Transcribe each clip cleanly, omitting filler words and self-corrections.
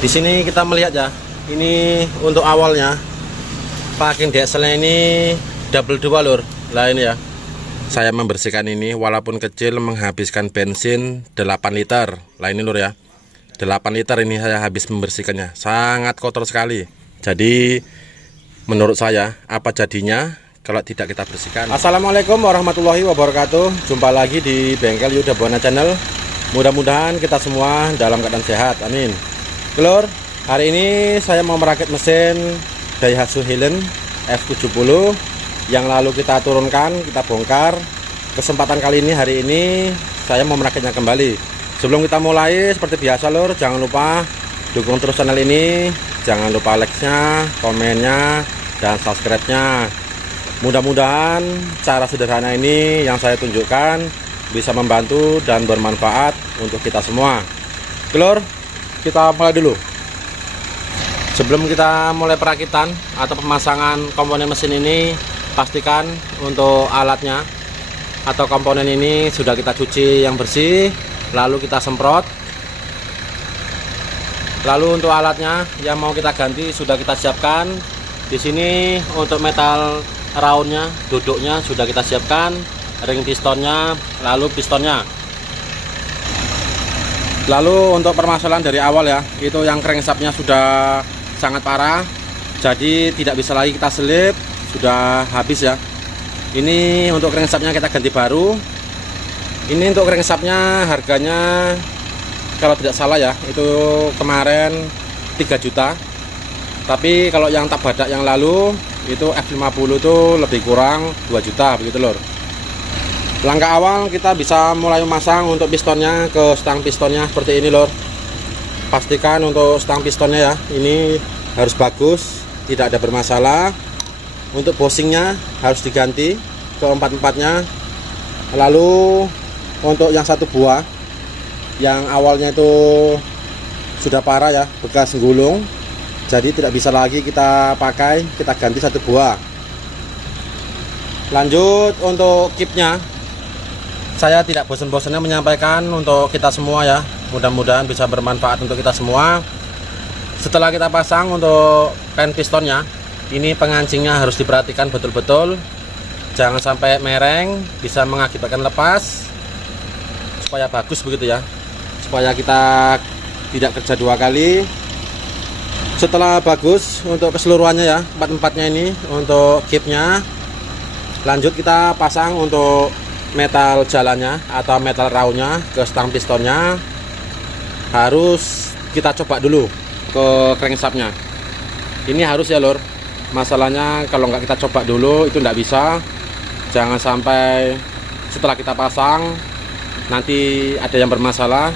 Di sini kita melihat ya, ini untuk awalnya packing dieselnya ini double 2 lur. Lah ini ya, saya membersihkan ini walaupun kecil menghabiskan bensin 8 liter. Lah ini lur ya, 8 liter ini saya habis membersihkannya, sangat kotor sekali. Jadi menurut saya apa jadinya kalau tidak kita bersihkan. Assalamualaikum warahmatullahi wabarakatuh. Jumpa lagi di bengkel Yuda Buana Channel. Mudah-mudahan kita semua dalam keadaan sehat, amin. Lur, hari ini saya mau merakit mesin Daihatsu Hillen F70 yang lalu kita turunkan, kita bongkar. Kesempatan kali ini, hari ini saya mau merakitnya kembali. Sebelum kita mulai, seperti biasa lur, jangan lupa dukung terus channel ini. Jangan lupa like-nya, komennya, dan subscribe-nya. Mudah-mudahan cara sederhana ini yang saya tunjukkan bisa membantu dan bermanfaat untuk kita semua. Lur, kita mulai dulu. Sebelum kita mulai perakitan atau pemasangan komponen mesin ini, pastikan untuk alatnya atau komponen ini sudah kita cuci yang bersih, lalu kita semprot. Lalu untuk alatnya yang mau kita ganti sudah kita siapkan. Di sini untuk metal roundnya, duduknya sudah kita siapkan, ring pistonnya, lalu pistonnya. Lalu untuk permasalahan dari awal ya, itu yang crankshaftnya sudah sangat parah, jadi tidak bisa lagi kita selip, sudah habis ya. Ini untuk crankshaftnya kita ganti baru. Ini untuk crankshaftnya harganya kalau tidak salah ya, itu kemarin 3 juta. Tapi kalau yang tak badak yang lalu itu F50 itu lebih kurang 2 juta begitu lor. Langkah awal kita bisa mulai memasang untuk pistonnya ke stang pistonnya seperti ini lor. Pastikan untuk stang pistonnya ya, ini harus bagus, tidak ada bermasalah. Untuk bosingnya harus diganti ke empat-empatnya. Lalu untuk yang satu buah yang awalnya itu sudah parah ya, bekas gulung, jadi tidak bisa lagi kita pakai, kita ganti satu buah. Lanjut untuk kipnya, saya tidak bosan-bosannya menyampaikan untuk kita semua ya, mudah-mudahan bisa bermanfaat untuk kita semua. Setelah kita pasang untuk pen pistonnya, ini pengancingnya harus diperhatikan betul-betul, jangan sampai mereng, bisa mengakibatkan lepas, supaya bagus begitu ya, supaya kita tidak kerja 2 kali. Setelah bagus untuk keseluruhannya ya, empat-empatnya ini untuk kipnya, lanjut kita pasang untuk metal jalannya atau metal roundnya ke stang pistonnya. Harus kita coba dulu ke crankshaftnya. Ini harus ya lor, masalahnya kalau nggak kita coba dulu itu nggak bisa. Jangan sampai setelah kita pasang nanti ada yang bermasalah,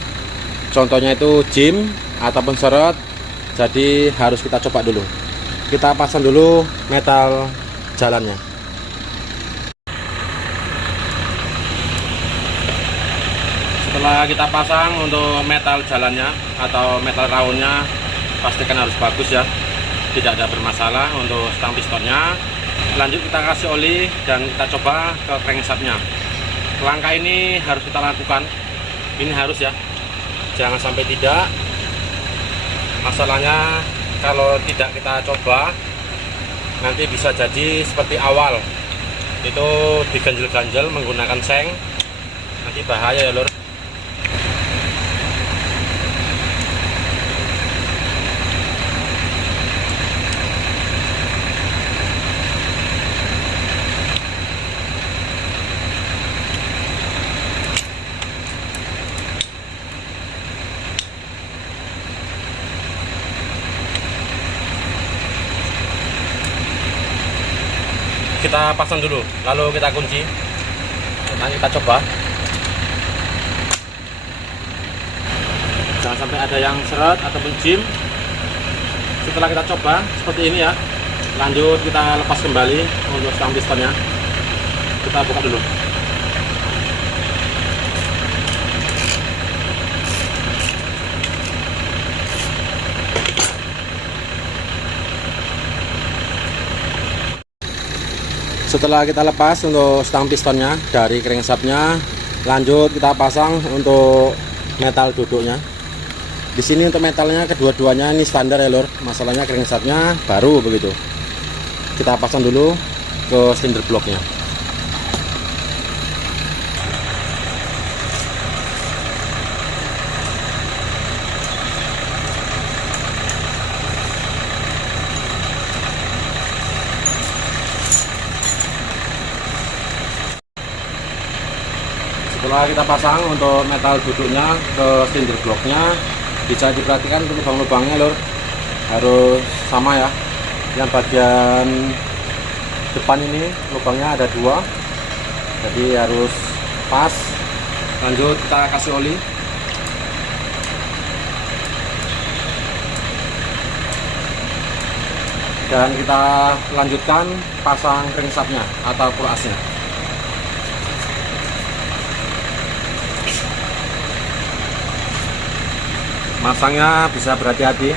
contohnya itu jim ataupun seret. Jadi harus kita coba dulu. Kita pasang dulu metal jalannya. Setelah kita pasang untuk metal jalannya atau metal roundnya, pastikan harus bagus ya, tidak ada bermasalah untuk stang pistonnya. Lanjut kita kasih oli dan kita coba ke crankshaftnya. Langkah ini harus kita lakukan, ini harus ya, jangan sampai tidak. Masalahnya kalau tidak kita coba nanti bisa jadi seperti awal itu diganjel-ganjel menggunakan seng, nanti bahaya ya lur. Kita pasang dulu, lalu kita kunci. Nanti kita coba. Jangan sampai ada yang seret ataupun jim. Setelah kita coba seperti ini ya, lanjut kita lepas kembali untuk stang pistonnya. Kita buka dulu. Setelah kita lepas untuk stang pistonnya dari crankshaftnya, lanjut kita pasang untuk metal duduknya. Di sini untuk metalnya kedua-duanya ini standar ya lor. Masalahnya crankshaftnya baru begitu. Kita pasang dulu ke silinder bloknya. Setelah kita pasang untuk metal duduknya ke silinder bloknya, bisa diperhatikan untuk lubang-lubangnya lor, harus sama ya. Yang bagian depan ini lubangnya ada 2, jadi harus pas. Lanjut kita kasih oli. Dan kita lanjutkan pasang crankshaftnya atau pulasnya. Masangnya bisa berhati-hati.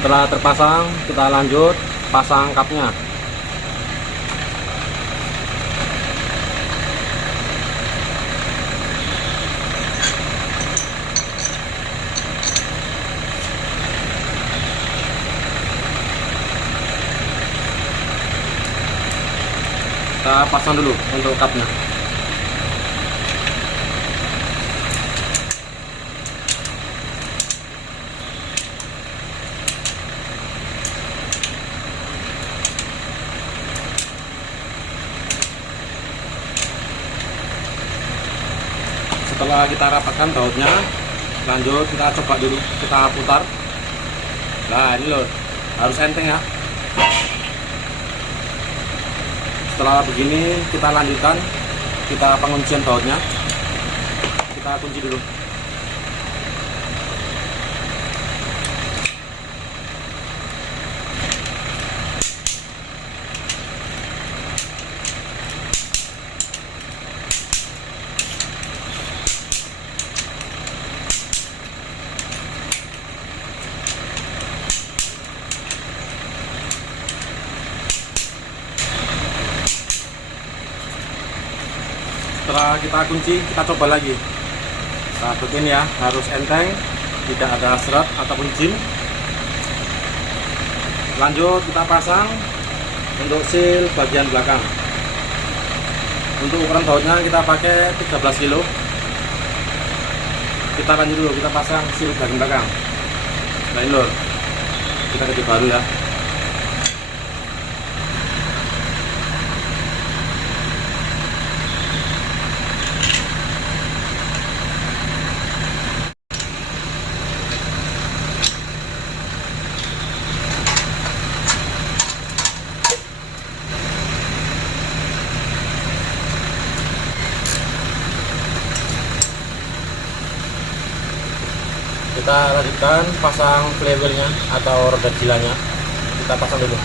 Setelah terpasang, kita lanjut pasang kapnya. Kita pasang dulu untuk kapnya. Setelah kita rapatkan bautnya, lanjut kita coba dulu, kita putar. Nah ini loh, harus enteng ya. Setelah begini kita lanjutkan, kita penguncian bautnya. Kita kunci dulu. Setelah kita kunci, kita coba lagi. Nah begini ya, harus enteng, tidak ada seret ataupun jin. Lanjut kita pasang untuk seal bagian belakang. Untuk ukuran bautnya kita pakai 13 kilo. Kita lanjut dulu, kita pasang seal bagian belakang. Nah ini lor, kita ganti baru ya. Kita lanjutkan pasang flywheelnya atau roda gilanya. Kita pasang dulu.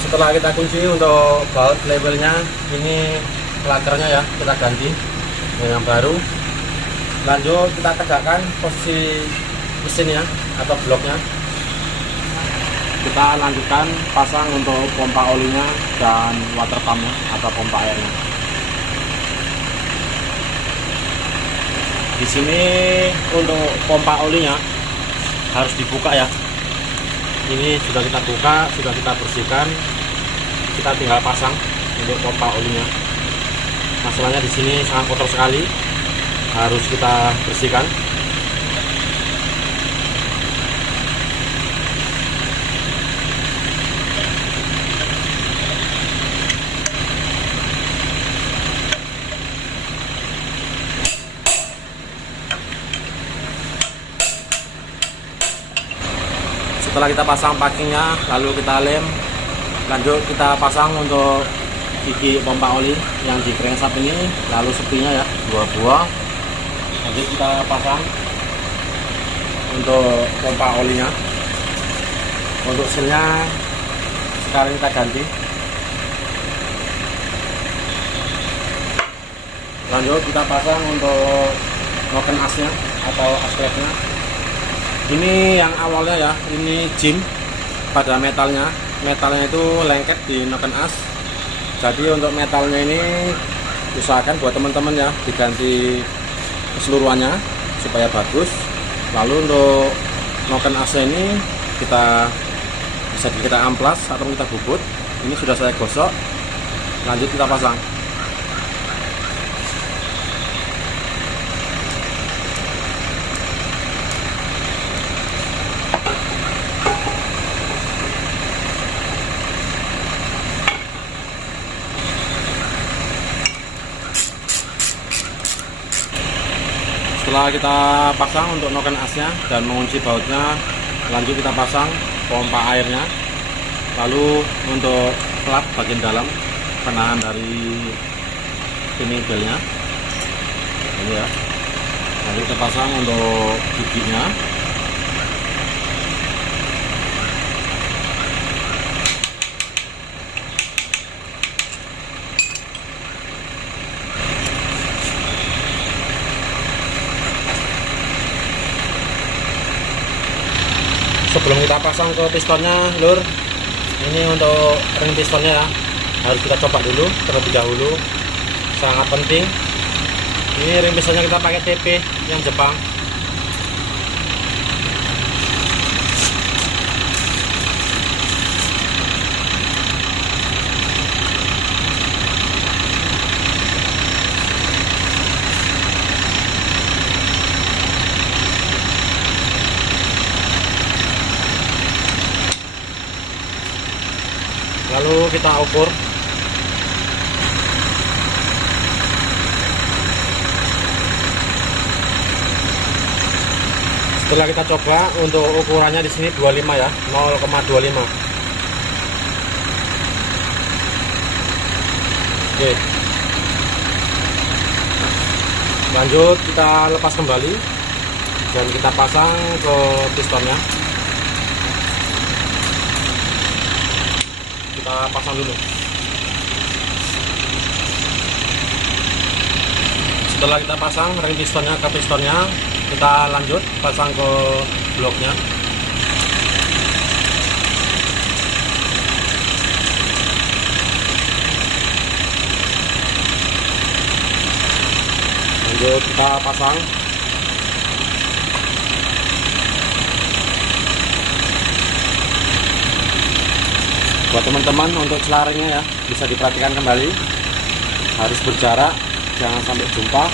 Setelah kita kunci untuk baut flywheelnya, ini lakernya ya kita ganti dengan yang baru. Lanjut kita tegakkan posisi mesinnya atau bloknya. Kita lanjutkan pasang untuk pompa olinya dan water pumpnya atau pompa airnya. Di sini untuk pompa olinya harus dibuka ya. Ini sudah kita buka, sudah kita bersihkan. Kita tinggal pasang untuk pompa olinya. Masalahnya di sini sangat kotor sekali, harus kita bersihkan. Setelah kita pasang packingnya, lalu kita lem. Lanjut kita pasang untuk gigi pompa oli yang di crankshaft ini, lalu sepinya ya 2 buah. Lanjut kita pasang untuk pompa olinya. Untuk sealnya sekarang kita ganti. Lanjut kita pasang untuk noken asnya atau as plate-nya. Ini yang awalnya ya, ini jim pada metalnya itu lengket di noken as. Jadi untuk metalnya ini usahakan buat teman-teman ya diganti keseluruhannya supaya bagus. Lalu untuk noken asnya ini bisa kita amplas atau kita bubut. Ini sudah saya gosok, lanjut kita pasang. Setelah kita pasang untuk noken asnya dan mengunci bautnya, lanjut kita pasang pompa airnya. Lalu untuk plat bagian dalam penahan dari ini belnya ini ya, lalu kita pasang untuk giginya. Sebelum kita pasang ke pistonnya, lur, ini untuk ring pistonnya ya, harus kita coba dulu terlebih dahulu, sangat penting. Ini ring pistonnya kita pakai TP yang Jepang. Lalu kita ukur. Setelah kita coba, untuk ukurannya di sini 25 ya, 0,25. Oke. Lanjut kita lepas kembali dan kita pasang ke pistonnya. Kita pasang dulu. Setelah kita pasang ring pistonnya ke pistonnya, kita lanjut pasang ke bloknya. Lanjut kita pasang. Buat teman-teman untuk celaringnya ya, bisa diperhatikan kembali, harus berjarak, jangan sampai jumpa.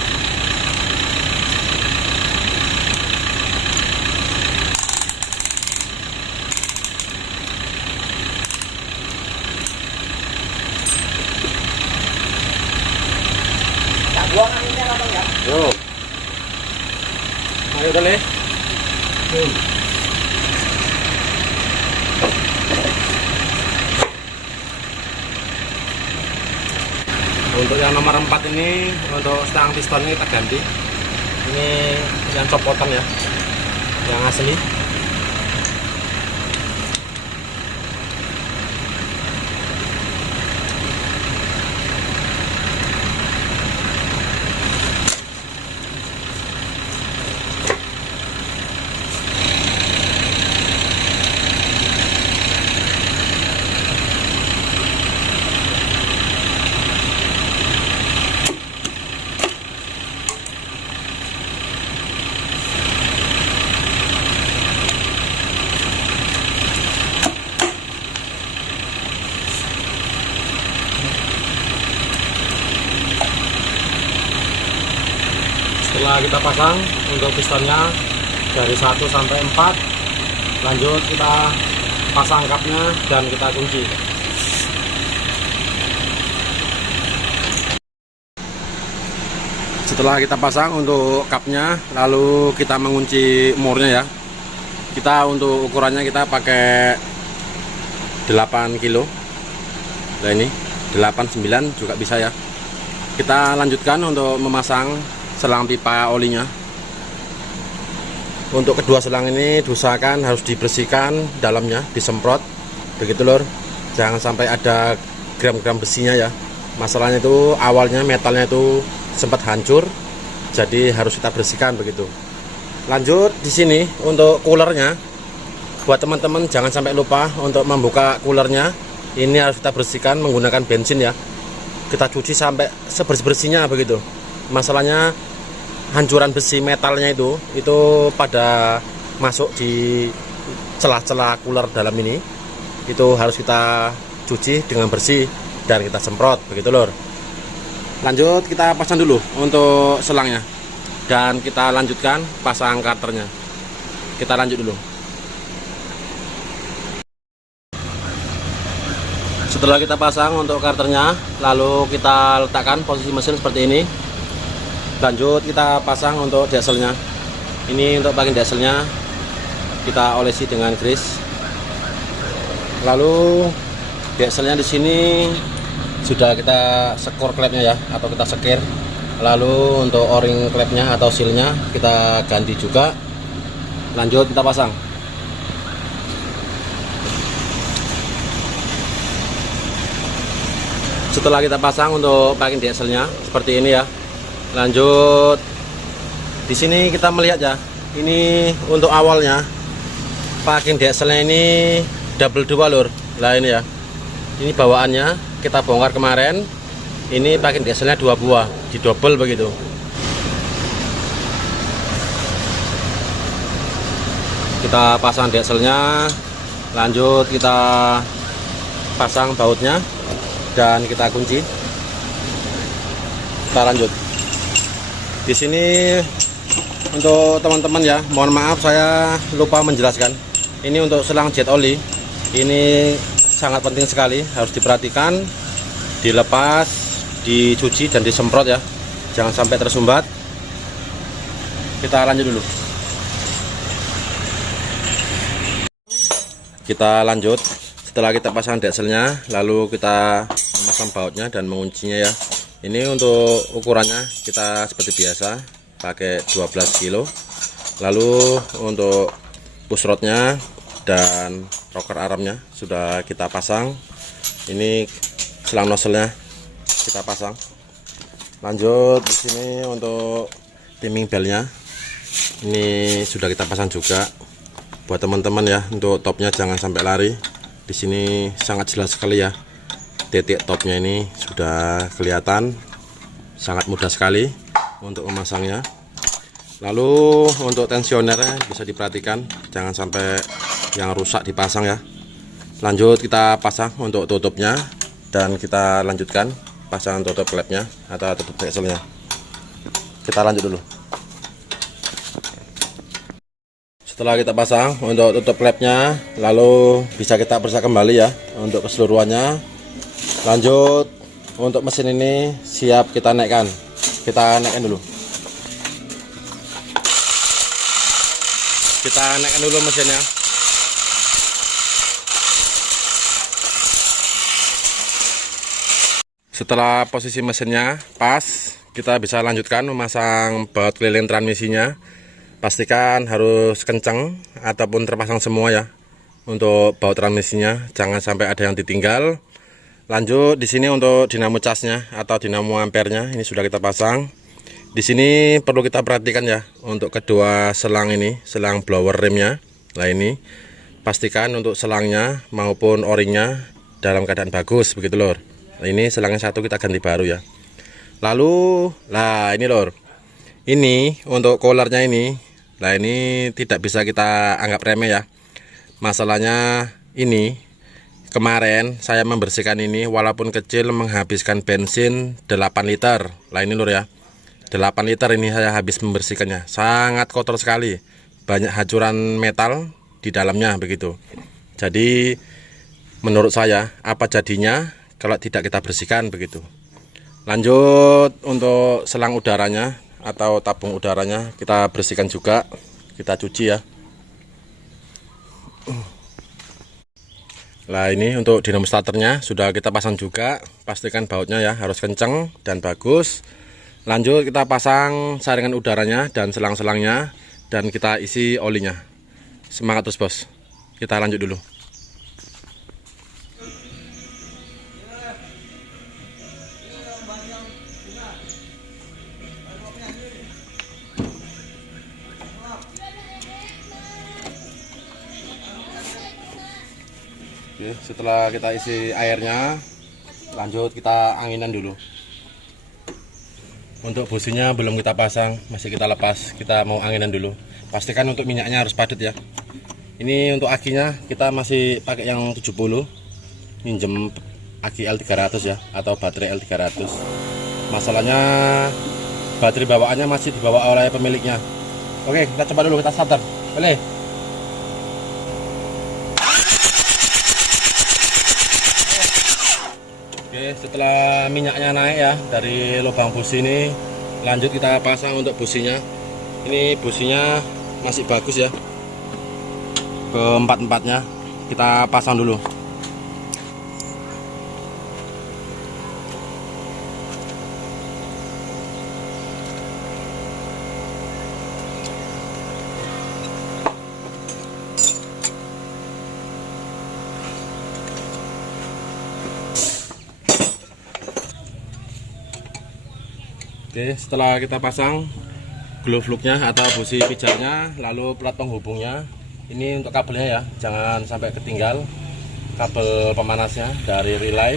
Buang anginnya lah bang ya. Yuk, ayo dulu. Untuk yang nomor 4 ini, untuk stang pistonnya kita ganti. Ini yang copotan ya, yang asli. Setelah kita pasang untuk pistonnya dari 1 sampai 4, lanjut kita pasang kapnya dan kita kunci. Setelah kita pasang untuk kapnya, lalu kita mengunci murnya ya. Kita untuk ukurannya kita pakai 8 kilo. Nah ini 8, 9 juga bisa ya. Kita lanjutkan untuk memasang selang pipa olinya. Untuk kedua selang ini diusahakan harus dibersihkan dalamnya, disemprot begitu lor, jangan sampai ada gram-gram besinya ya. Masalahnya itu awalnya metalnya itu sempat hancur, jadi harus kita bersihkan begitu. Lanjut di sini untuk coolernya, buat teman-teman jangan sampai lupa untuk membuka coolernya. Ini harus kita bersihkan menggunakan bensin ya. Kita cuci sampai sebersih-bersihnya begitu. Masalahnya hancuran besi metalnya itu pada masuk di celah-celah cooler dalam ini. Itu harus kita cuci dengan bersih dan kita semprot begitu lor. Lanjut kita pasang dulu untuk selangnya dan kita lanjutkan pasang karternya. Kita lanjut dulu. Setelah kita pasang untuk karternya, lalu kita letakkan posisi mesin seperti ini. Lanjut kita pasang untuk dieselnya. Ini untuk bagian dieselnya kita olesi dengan grease. Lalu dieselnya di sini sudah kita sekor klepnya ya, atau kita sekir. Lalu untuk o-ring klepnya atau sealnya kita ganti juga. Lanjut kita pasang. Setelah kita pasang untuk bagian dieselnya seperti ini ya. Lanjut di sini kita melihat ya, ini untuk awalnya bagian dieselnya ini double 2 lur. Lah ini ya, ini bawaannya kita bongkar kemarin. Ini bagian dieselnya 2 buah, di double begitu. Kita pasang dieselnya, lanjut kita pasang bautnya dan kita kunci. Kita lanjut. Di sini untuk teman-teman ya, mohon maaf saya lupa menjelaskan. Ini untuk selang jet oli. Ini sangat penting sekali, harus diperhatikan, dilepas, dicuci dan disemprot ya. Jangan sampai tersumbat. Kita lanjut dulu. Kita lanjut. Setelah kita pasang dieselnya, lalu kita memasang bautnya dan menguncinya ya. Ini untuk ukurannya kita seperti biasa pakai 12 kilo. Lalu untuk push rodnya dan rocker armnya sudah kita pasang. Ini selang nozzle-nya kita pasang. Lanjut di sini untuk timing belnya. Ini sudah kita pasang juga. Buat teman-teman ya, untuk topnya jangan sampai lari. Di sini sangat jelas sekali ya, titik topnya ini sudah kelihatan, sangat mudah sekali untuk memasangnya. Lalu untuk tensionernya bisa diperhatikan, jangan sampai yang rusak dipasang ya. Lanjut kita pasang untuk tutupnya dan kita lanjutkan pasang tutup klepnya atau tutup dieselnya. Kita lanjut dulu. Setelah kita pasang untuk tutup klepnya, lalu bisa kita periksa kembali ya untuk keseluruhannya. Lanjut untuk mesin ini siap kita naikkan. Kita naikkan dulu. Kita naikkan dulu mesinnya. Setelah posisi mesinnya pas, kita bisa lanjutkan memasang baut keliling transmisinya. Pastikan harus kencang ataupun terpasang semua ya untuk baut transmisinya, jangan sampai ada yang ditinggal. Lanjut di sini untuk dinamo casnya atau dinamo ampernya ini sudah kita pasang. Di sini perlu kita perhatikan ya untuk kedua selang ini, selang blower rimnya. Nah ini pastikan untuk selangnya maupun o-ringnya dalam keadaan bagus begitu lor. Nah, ini selangnya satu kita ganti baru ya. Lalu lah ini lor, ini untuk coolernya ini. Nah ini tidak bisa kita anggap remeh ya. Masalahnya ini kemarin saya membersihkan ini, walaupun kecil menghabiskan bensin 8 liter. Nah ini lur ya, 8 liter ini saya habis membersihkannya. Sangat kotor sekali, banyak hancuran metal di dalamnya begitu. Jadi menurut saya apa jadinya kalau tidak kita bersihkan begitu. Lanjut untuk selang udaranya atau tabung udaranya kita bersihkan juga, kita cuci ya. Nah ini untuk dinamo starternya sudah kita pasang juga, pastikan bautnya ya harus kenceng dan bagus. Lanjut kita pasang saringan udaranya dan selang-selangnya dan kita isi olinya. Semangat terus bos, kita lanjut dulu. Oke, setelah kita isi airnya, lanjut kita anginan dulu. Untuk businya belum kita pasang, masih kita lepas. Kita mau anginan dulu. Pastikan untuk minyaknya harus padat ya. Ini untuk akinya kita masih pakai yang 70, minjem aki L300 ya, atau baterai L300. Masalahnya baterai bawaannya masih dibawa oleh pemiliknya. Oke, kita coba dulu, kita starter. Boleh. Oke, setelah minyaknya naik ya dari lubang busi ini, lanjut kita pasang untuk businya. Ini businya masih bagus ya, keempat-empatnya kita pasang dulu. Oke, setelah kita pasang glove looknya atau busi pijarnya, lalu plat penghubungnya, ini untuk kabelnya ya, jangan sampai ketinggal kabel pemanasnya dari relay.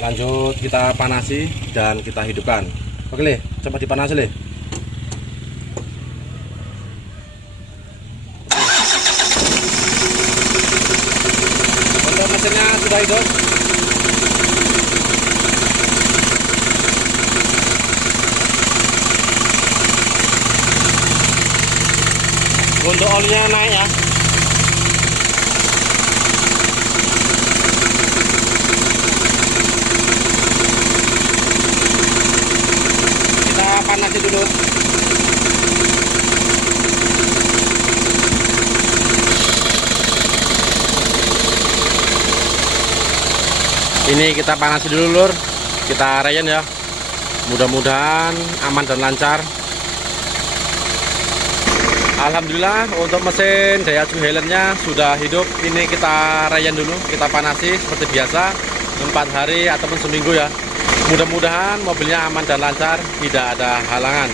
Lanjut kita panasi dan kita hidupkan. Oke Le, coba dipanasi Le. Untuk mesinnya sudah hidup. Untuk olinya naik ya. Kita panasi dulu. Ini kita panasi dulu lur. Kita rayan ya. Mudah-mudahan aman dan lancar. Alhamdulillah untuk mesin Daihatsu Highlandnya sudah hidup. Ini kita rayan dulu, kita panasi seperti biasa 4 hari ataupun seminggu ya. Mudah-mudahan mobilnya aman dan lancar, tidak ada halangan.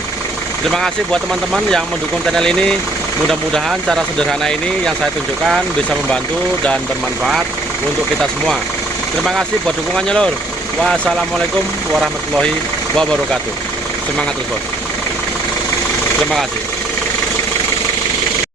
Terima kasih buat teman-teman yang mendukung channel ini. Mudah-mudahan cara sederhana ini yang saya tunjukkan bisa membantu dan bermanfaat untuk kita semua. Terima kasih buat dukungannya lor. Wassalamualaikum warahmatullahi wabarakatuh. Semangat terus bos. Terima kasih.